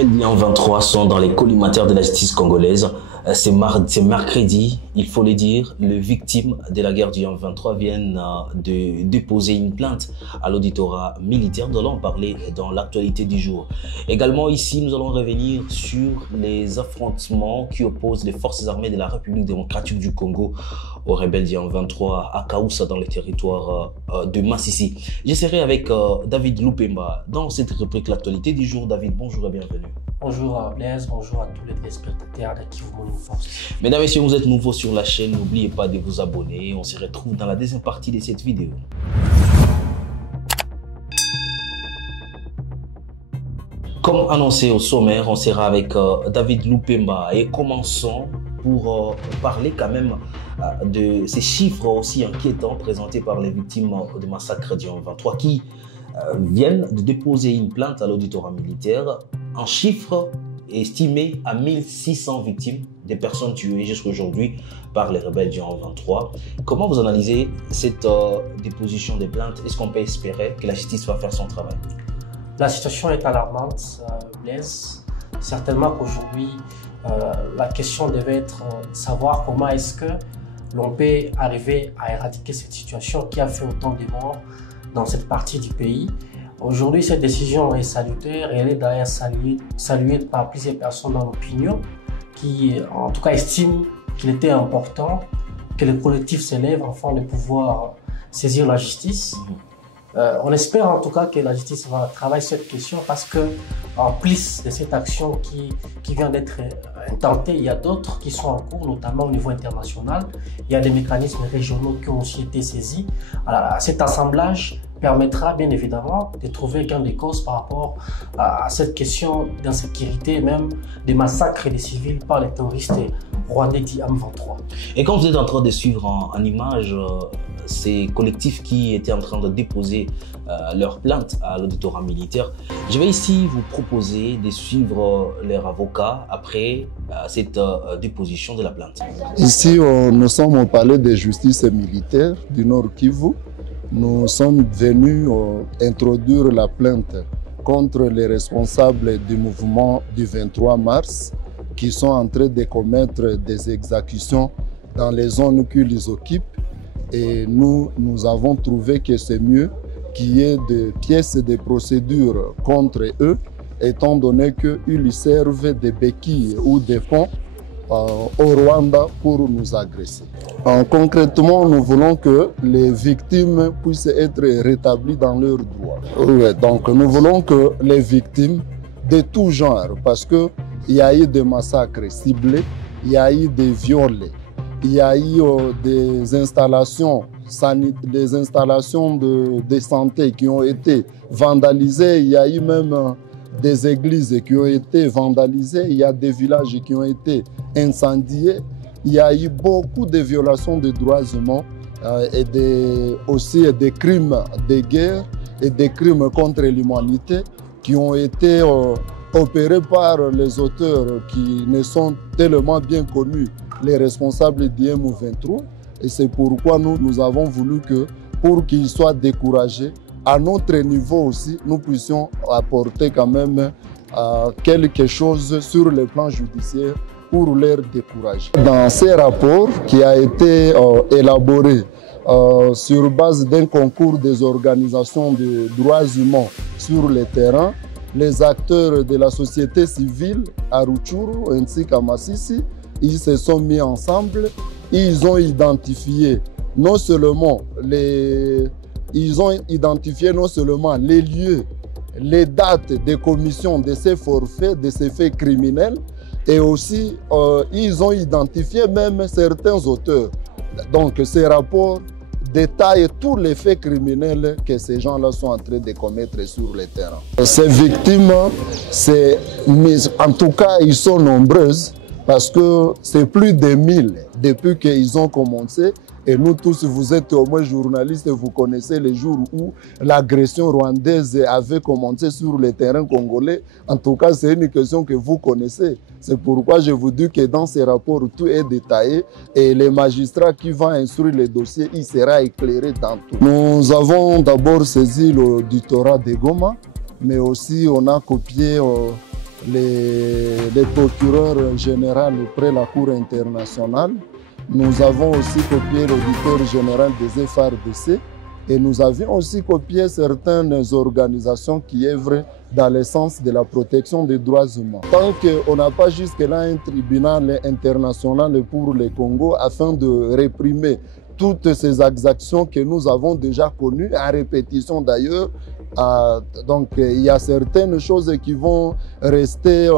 rebelles d'Ian 23 sont dans les collimateurs de la justice congolaise. C'est mercredi, il faut le dire, les victimes de la guerre du 23 viennent de déposer une plainte à l'auditorat militaire. Nous allons en parler dans l'actualité du jour. Également ici, nous allons revenir sur les affrontements qui opposent les forces armées de la République démocratique du Congo aux rebelles du 23 à Kaoussa dans le territoire de Massissi. Je serai avec David Lupemba dans cette rubrique l'actualité du jour. David, bonjour et bienvenue. Bonjour Blaise, bonjour à tous les téléspectateurs qui vous force. Mesdames et messieurs, vous êtes nouveaux sur la chaîne, n'oubliez pas de vous abonner. On se retrouve dans la deuxième partie de cette vidéo. Comme annoncé au sommaire, on sera avec David Lupemba et commençons pour parler quand même de ces chiffres aussi inquiétants présentés par les victimes de massacre du 23 qui viennent de déposer une plainte à l'auditorat militaire. En chiffres estimé à 1600 victimes, des personnes tuées jusqu'à aujourd'hui par les rebelles du 23. Comment vous analysez cette déposition des plaintes? Est-ce qu'on peut espérer que la justice va faire son travail? La situation est alarmante, Blaise. Certainement qu'aujourd'hui, la question devait être de savoir comment est-ce que l'on peut arriver à éradiquer cette situation qui a fait autant de morts dans cette partie du pays. Aujourd'hui, cette décision est salutaire et elle est d'ailleurs saluée par plusieurs personnes dans l'opinion qui, en tout cas, estiment qu'il était important que le collectif s'élève afin de pouvoir saisir la justice. On espère en tout cas que la justice va travailler cette question parce que, en plus de cette action qui vient d'être intentée, il y a d'autres qui sont en cours, notamment au niveau international. Il y a des mécanismes régionaux qui ont aussi été saisis. Alors, cet assemblage permettra bien évidemment de trouver gain de cause par rapport à cette question d'insécurité et même des massacres des civils par les terroristes rwandais du M23. Et quand vous êtes en train de suivre en image ces collectifs qui étaient en train de déposer leur plainte à l'auditorat militaire, je vais ici vous proposer de suivre leurs avocats après cette déposition de la plainte. Ici, nous sommes au palais de justice militaire du Nord Kivu. Nous sommes venus introduire la plainte contre les responsables du mouvement du 23 mars qui sont en train de commettre des exécutions dans les zones qu'ils occupent. Et nous avons trouvé que c'est mieux qu'il y ait des pièces de procédure contre eux, étant donné qu'ils servent des béquilles ou des ponts au Rwanda pour nous agresser. Concrètement, nous voulons que les victimes puissent être rétablies dans leurs droits. Donc nous voulons que les victimes de tout genre, parce qu'il y a eu des massacres ciblés, il y a eu des viols, il y a eu des installations de santé qui ont été vandalisées, il y a eu même des églises qui ont été vandalisées, il y a des villages qui ont été incendiés, il y a eu beaucoup de violations des droits humains et aussi des crimes de guerre et des crimes contre l'humanité qui ont été opérés par les auteurs qui ne sont tellement bien connus, les responsables du M23. Et c'est pourquoi nous avons voulu que, pour qu'ils soient découragés, à notre niveau aussi, nous puissions apporter quand même quelque chose sur le plan judiciaire pour les décourager. Dans ces rapports qui a été élaboré sur base d'un concours des organisations de droits humains sur le terrain, les acteurs de la société civile à Rutshuru ainsi qu'à Massissi, ils se sont mis ensemble, ils ont identifié non seulement les lieux, les dates de commission de ces forfaits, de ces faits criminels, et aussi ils ont identifié même certains auteurs. Donc ces rapports détaillent tous les faits criminels que ces gens-là sont en train de commettre sur le terrain. Ces victimes, en tout cas, ils sont nombreuses parce que c'est plus de 1000 depuis qu'ils ont commencé. Et nous tous, vous êtes au moins journalistes, vous connaissez les jours où l'agression rwandaise avait commencé sur le terrain congolais. En tout cas, c'est une question que vous connaissez. C'est pourquoi je vous dis que dans ces rapports, tout est détaillé et les magistrats qui vont instruire les dossiers, il sera éclairé dans tout. Nous avons d'abord saisi l'auditorat de Goma, mais aussi on a copié les procureurs généraux auprès de la Cour internationale. Nous avons aussi copié l'auditeur général des FARDC et nous avions aussi copié certaines organisations qui œuvrent dans le sens de la protection des droits humains. Tant qu'on n'a pas jusque-là un tribunal international pour le Congo afin de réprimer toutes ces exactions que nous avons déjà connues, à répétition d'ailleurs, donc il y a certaines choses qui vont rester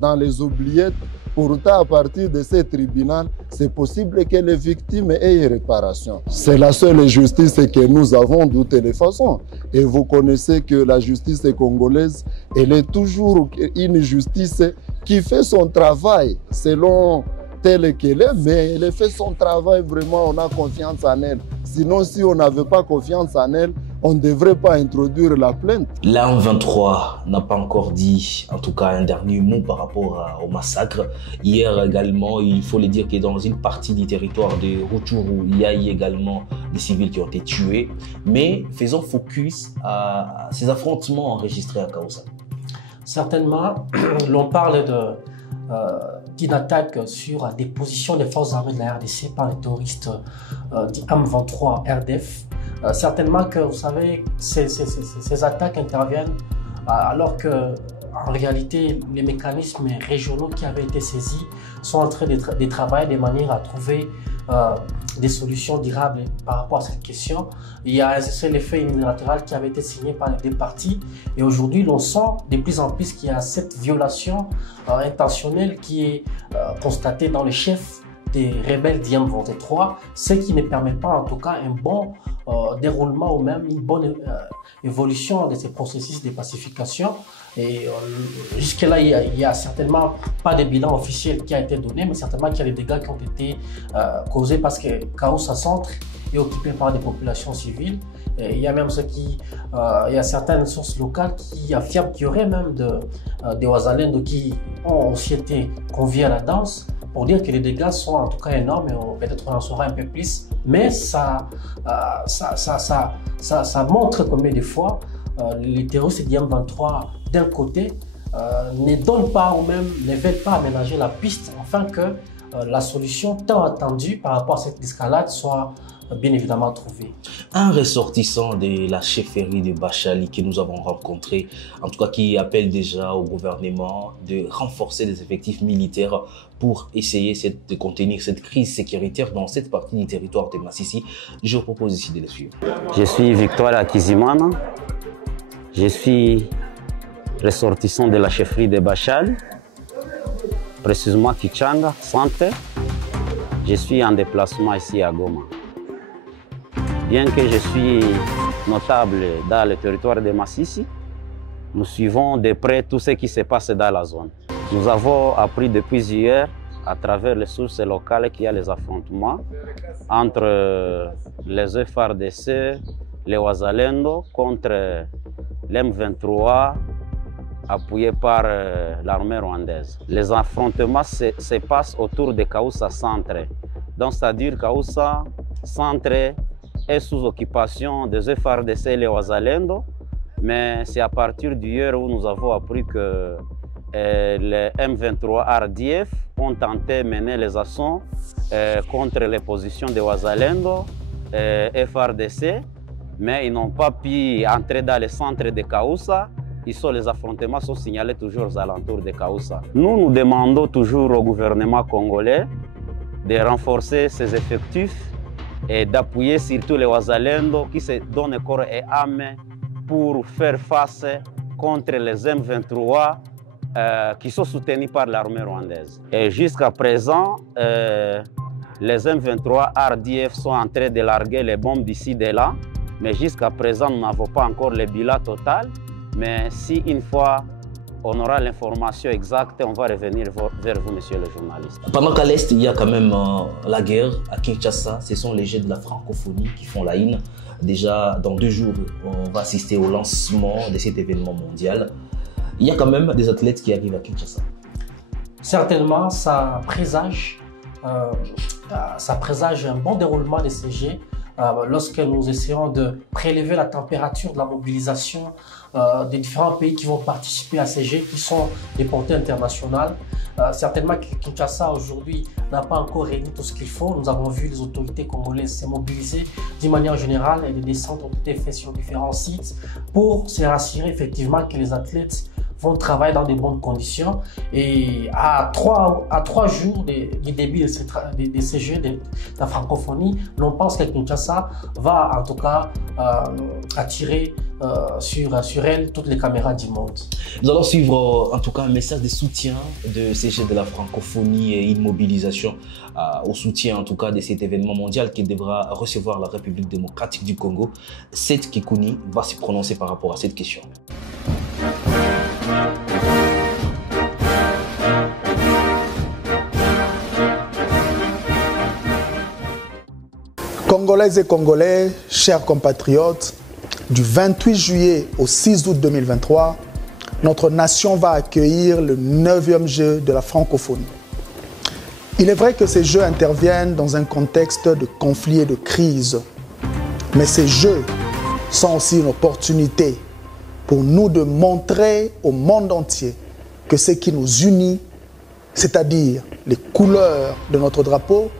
dans les oubliettes. Pourtant, à partir de ce tribunal, c'est possible que les victimes aient réparation. C'est la seule justice que nous avons de toutes les façons. Et vous connaissez que la justice congolaise, elle est toujours une justice qui fait son travail selon telle qu'elle est, mais elle fait son travail vraiment, on a confiance en elle. Sinon, si on n'avait pas confiance en elle, on ne devrait pas introduire la plainte. La M23 n'a pas encore dit, en tout cas, un dernier mot par rapport au massacre. Hier également, il faut le dire que dans une partie du territoire de Rutshuru, il y a eu également des civils qui ont été tués. Mais faisons focus à ces affrontements enregistrés à Kaoussa. Certainement, l'on parle d'une attaque sur des positions des forces armées de la RDC par les terroristes du M23 RDF. Certainement que, vous savez, ces attaques interviennent alors que, en réalité, les mécanismes régionaux qui avaient été saisis sont en train de travailler de manière à trouver des solutions durables par rapport à cette question. Il y a un cessez-le-feu unilatéral qui avait été signé par les deux parties et aujourd'hui, l'on sent de plus en plus qu'il y a cette violation intentionnelle qui est constatée dans les chefs des rebelles du M23, ce qui ne permet pas en tout cas un bon déroulement ou même une bonne évolution de ces processus de pacification. Et jusque-là, il n'y a certainement pas de bilan officiel qui a été donné, mais certainement qu'il y a des dégâts qui ont été causés parce que Kaoussa Centre est occupé par des populations civiles. Et il y a même il y a certaines sources locales qui affirment qu'il y aurait même des Wazalendo qui ont aussi été conviés à la danse, pour dire que les dégâts sont en tout cas énormes et peut-être on en saura un peu plus. Mais ça montre combien de fois les terroristes du M23 d'un côté ne donnent pas ou même ne veulent pas aménager la piste afin que la solution tant attendue par rapport à cette escalade soit bien évidemment trouvée. Un ressortissant de la chefferie de Bachali que nous avons rencontré, en tout cas qui appelle déjà au gouvernement de renforcer les effectifs militaires pour essayer de contenir cette crise sécuritaire dans cette partie du territoire de Massissi. Je vous propose ici de le suivre. Je suis Victoire Akizimana. Je suis ressortissant de la chefferie de Bachali, précisément Kichanga, Centre. Je suis en déplacement ici à Goma. Bien que je suis notable dans le territoire de Massissi, nous suivons de près tout ce qui se passe dans la zone. Nous avons appris depuis hier, à travers les sources locales, qu'il y a les affrontements entre les FARDC, les Wazalendo contre l'M23 appuyé par l'armée rwandaise. Les affrontements se passent autour de Kaoussa Centre. Donc, c'est-à-dire Kaoussa Centre est sous occupation des FARDC et les Wazalendo, mais c'est à partir d'hier où nous avons appris que les M23 RDF ont tenté de mener les assauts contre les positions des Wazalendo et FARDC, mais ils n'ont pas pu entrer dans le centre de Kaoussa. Les affrontements sont signalés toujours aux alentours de Kaoussa. Nous demandons toujours au gouvernement congolais de renforcer ses effectifs et d'appuyer surtout les Wazalendo qui se donnent corps et âme pour faire face contre les M23 qui sont soutenus par l'armée rwandaise. Et jusqu'à présent, les M23 RDF sont en train de larguer les bombes d'ici et là, mais jusqu'à présent, nous n'avons pas encore le bilan total. Mais si une fois on aura l'information exacte, on va revenir vers vous, monsieur le journaliste. Pendant qu'à l'Est, il y a quand même la guerre à Kinshasa. Ce sont les jeux de la francophonie qui font la haine. Déjà, dans 2 jours, on va assister au lancement de cet événement mondial. Il y a quand même des athlètes qui arrivent à Kinshasa. Certainement, ça présage un bon déroulement des CG. lorsque nous essayons de prélever la température de la mobilisation des différents pays qui vont participer à ces Jeux, qui sont des portées internationales. Certainement que Kinshasa aujourd'hui n'a pas encore réuni tout ce qu'il faut. Nous avons vu les autorités congolaises se mobiliser d'une manière générale et des descentes ont été faites sur différents sites pour se rassurer effectivement que les athlètes vont travailler dans de bonnes conditions. Et à trois jours du début de ces Jeux de la francophonie, l'on pense que Kinshasa va en tout cas attirer sur elle toutes les caméras du monde. Nous allons suivre en tout cas un message de soutien de ces Jeux de la francophonie et une mobilisation au soutien en tout cas de cet événement mondial qui devra recevoir la République démocratique du Congo. Seth Kikouni va se prononcer par rapport à cette question. Congolaises et Congolais, chers compatriotes, du 28 juillet au 6 août 2023, notre nation va accueillir le 9e Jeu de la francophonie. Il est vrai que ces Jeux interviennent dans un contexte de conflit et de crise, mais ces Jeux sont aussi une opportunité pour nous de montrer au monde entier que ce qui nous unit, c'est-à-dire les couleurs de notre drapeau,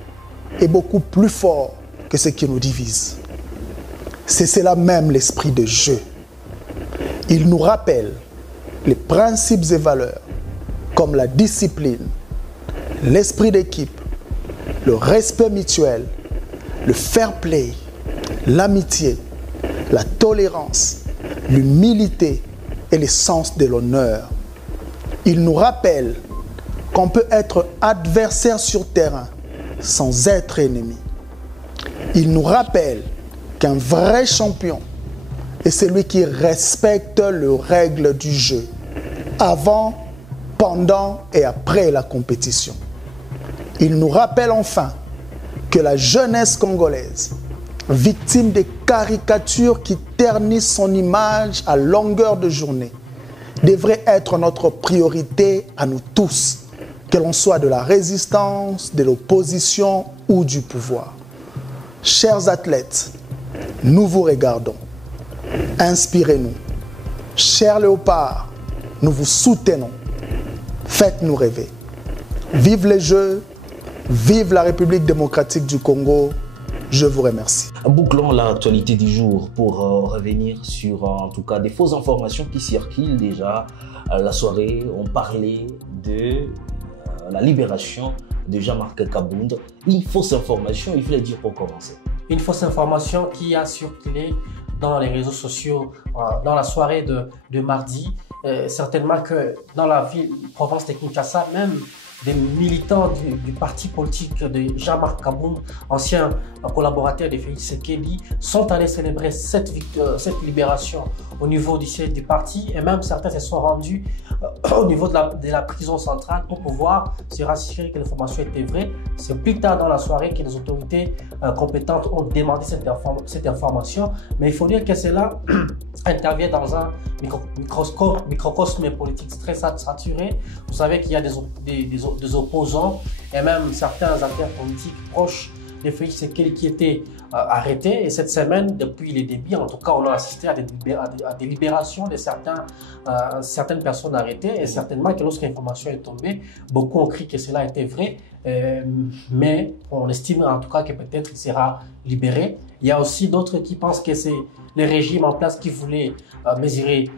est beaucoup plus fort que ce qui nous divise. C'est cela même l'esprit de jeu. Il nous rappelle les principes et valeurs comme la discipline, l'esprit d'équipe, le respect mutuel, le fair play, l'amitié, la tolérance, l'humilité et le sens de l'honneur. Il nous rappelle qu'on peut être adversaire sur terrain sans être ennemi. Il nous rappelle qu'un vrai champion est celui qui respecte les règles du jeu avant, pendant et après la compétition. Il nous rappelle enfin que la jeunesse congolaise, victime des caricatures qui ternissent son image à longueur de journée, devrait être notre priorité à nous tous, que l'on soit de la résistance, de l'opposition ou du pouvoir. Chers athlètes, nous vous regardons. Inspirez-nous. Chers léopards, nous vous soutenons. Faites-nous rêver. Vive les Jeux, vive la République démocratique du Congo. Je vous remercie. Bouclons l'actualité du jour pour revenir sur en tout cas des fausses informations qui circulent déjà. La soirée, on parlait de la libération de Jean-Marc Kabound. Une fausse information, il faut le dire pour commencer. Une fausse information qui a circulé dans les réseaux sociaux dans la soirée de mardi. Certainement que dans la province de Kinshasa, même des militants du parti politique de Jean-Marc Kabound, ancien collaborateur de Félix Tshisekedi, sont allés célébrer cette libération au niveau du siège du parti et même certains se sont rendus au niveau de la prison centrale pour pouvoir se rassurer que l'information était vraie. C'est plus tard dans la soirée que les autorités compétentes ont demandé cette information, mais il faut dire que cela intervient dans un microcosme politique très saturé. Vous savez qu'il y a des opposants et même certains acteurs politiques proches de Félix Tshisekedi qui étaient arrêtés. Et cette semaine, depuis les débuts, en tout cas, on a assisté à des libérations de certaines personnes arrêtées. Et certainement que lorsque l'information est tombée, beaucoup ont cru que cela était vrai. Mais on estime en tout cas que peut-être il sera libéré. Il y a aussi d'autres qui pensent que c'est le régime en place qui voulait mesurer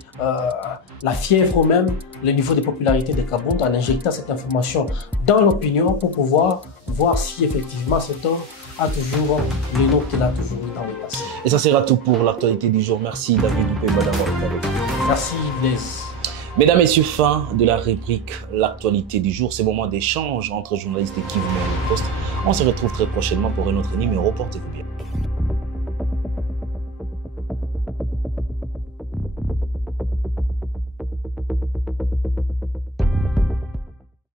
la fièvre ou même le niveau de popularité de Kabound en injectant cette information dans l'opinion pour pouvoir voir si effectivement cet homme a toujours le nom qu'il a toujours eu dans le passé. Et ça sera tout pour l'actualité du jour. Merci David Doupéba d'avoir été avec nous. Merci Blaise. Mesdames et messieurs, fin de la rubrique l'actualité du jour. C'est moment d'échange entre journalistes et Kivu Post. On se retrouve très prochainement pour un autre numéro. Portez-vous bien.